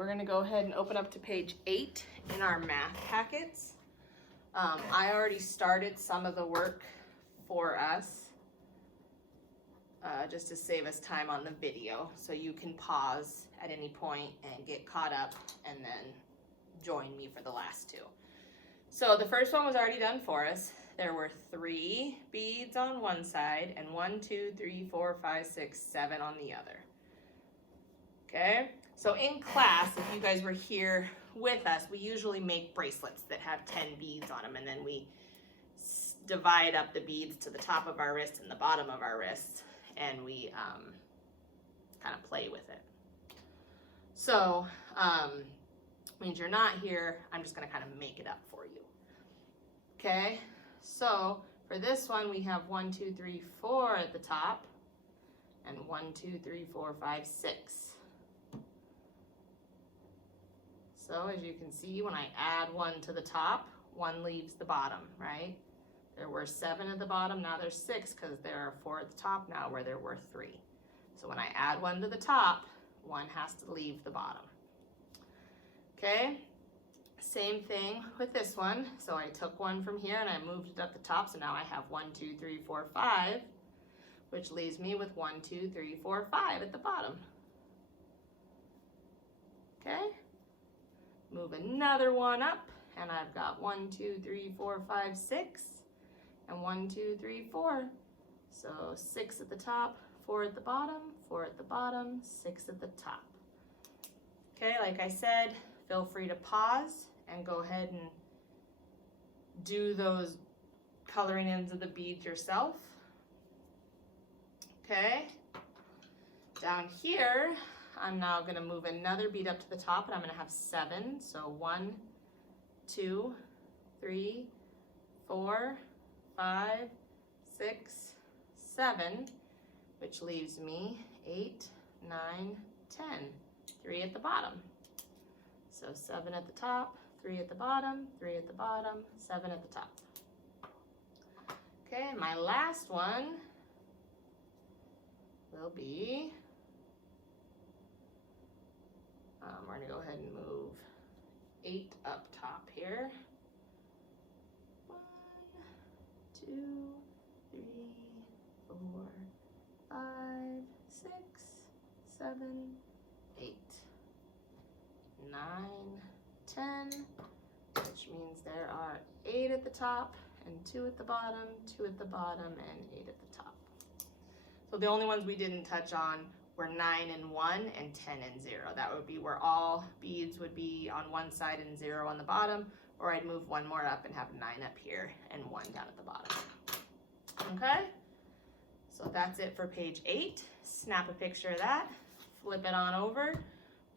we're gonna go ahead and open up to page 8 in our math packets. I already started some of the work for us, just to save us time on the video, so you can pause at any point and get caught up and then join me for the last two. So the first one was already done for us. There were 3 beads on one side and 1, 2, 3, 4, 5, 6, 7 on the other. Okay, so in class, if you guys were here with us, we usually make bracelets that have 10 beads on them, and then we divide up the beads to the top of our wrist and the bottom of our wrist, and we kind of play with it. So, means you're not here, I'm just gonna kind of make it up for you. Okay, so for this one, we have 1, 2, 3, 4 at the top, and 1, 2, 3, 4, 5, 6. So as you can see, when I add 1 to the top, 1 leaves the bottom, right? There were 7 at the bottom, now there's 6 because there are 4 at the top now where there were 3. So when I add 1 to the top, 1 has to leave the bottom. Okay, same thing with this one. So I took 1 from here and I moved it up the top, so now I have 1, 2, 3, 4, 5, which leaves me with 1, 2, 3, 4, 5 at the bottom. Okay, move another 1 up, and I've got 1, 2, 3, 4, 5, 6, and 1, 2, 3, 4. So 6 at the top, 4 at the bottom, 4 at the bottom, 6 at the top. Okay, like I said, feel free to pause and go ahead and do those coloring ends of the beads yourself. Okay, down here, I'm now going to move another bead up to the top, and I'm going to have 7. So 1, 2, 3, 4, 5, 6, 7, which leaves me 8, 9, 10. 3 at the bottom. So 7 at the top, 3 at the bottom, 3 at the bottom, 7 at the top. Okay, and my last one will be, we're going to go ahead and move 8 up top here. 1, 2, 3, 4, 5, 6, 7, 8, 9, 10, which means there are 8 at the top and 2 at the bottom, 2 at the bottom, and 8 at the top. So the only ones we didn't touch on were 9 and 1 and 10 and 0. That would be where all beads would be on one side and 0 on the bottom, or I'd move 1 more up and have 9 up here and 1 down at the bottom. Okay, so that's it for page 8. Snap a picture of that, flip it on over.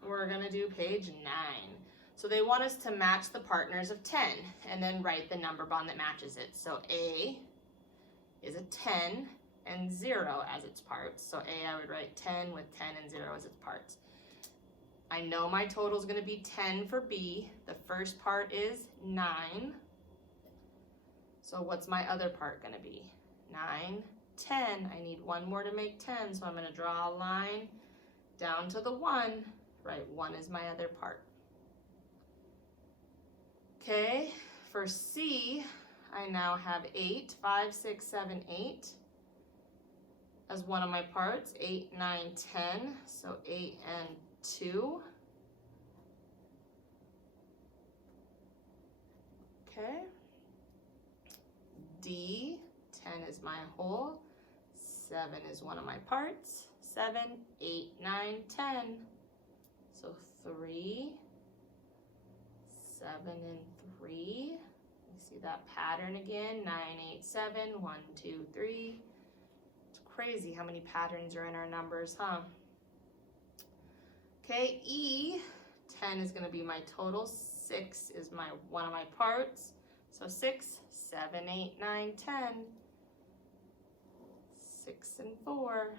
We're gonna do page 9. So they want us to match the partners of 10 and then write the number bond that matches it. So A is a 10 and 0 as its parts. So A, I would write 10 with 10 and 0 as its parts. I know my total is going to be 10 for B. The first part is 9. So what's my other part going to be? 9, 10. I need 1 more to make 10, so I'm going to draw a line down to the 1. Right, 1 is my other part. Okay, for C, I now have 8, 5, 6, 7, 8. As one of my parts, 8, 9, 10, so 8 and 2. Okay. D, 10 is my whole, 7 is one of my parts, 7, 8, 9, 10. So 3, 7 and 3. You see that pattern again, 9, 8, 7, 1, 2, 3. Crazy how many patterns are in our numbers, huh? Okay, E, 10 is going to be my total. 6 is one of my parts. So 6, 7, 8, 9, 10. 6 and 4.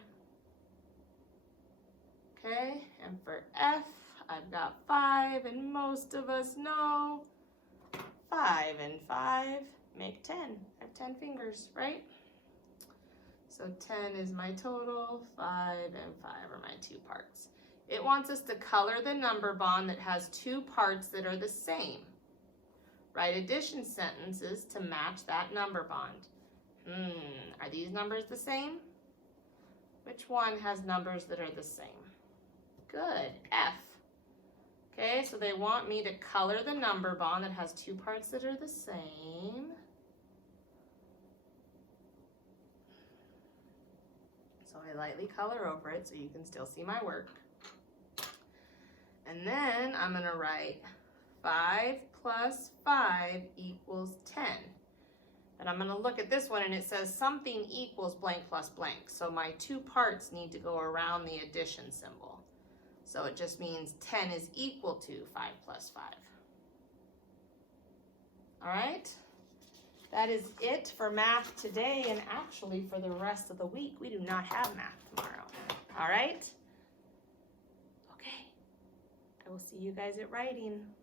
Okay, and for F, I've got 5, and most of us know 5 and 5 make 10. I have 10 fingers, right? So 10 is my total, 5 and 5 are my 2 parts. It wants us to color the number bond that has two parts that are the same. Write addition sentences to match that number bond. Are these numbers the same? Which one has numbers that are the same? Good, F. Okay, so they want me to color the number bond that has two parts that are the same. So I lightly color over it so you can still see my work. And then I'm going to write 5 plus 5 equals 10. And I'm going to look at this one and it says something equals blank plus blank. So my two parts need to go around the addition symbol. So it just means 10 is equal to 5 plus 5. All right? That is it for math today, and actually for the rest of the week. We do not have math tomorrow. All right? Okay. I will see you guys at writing.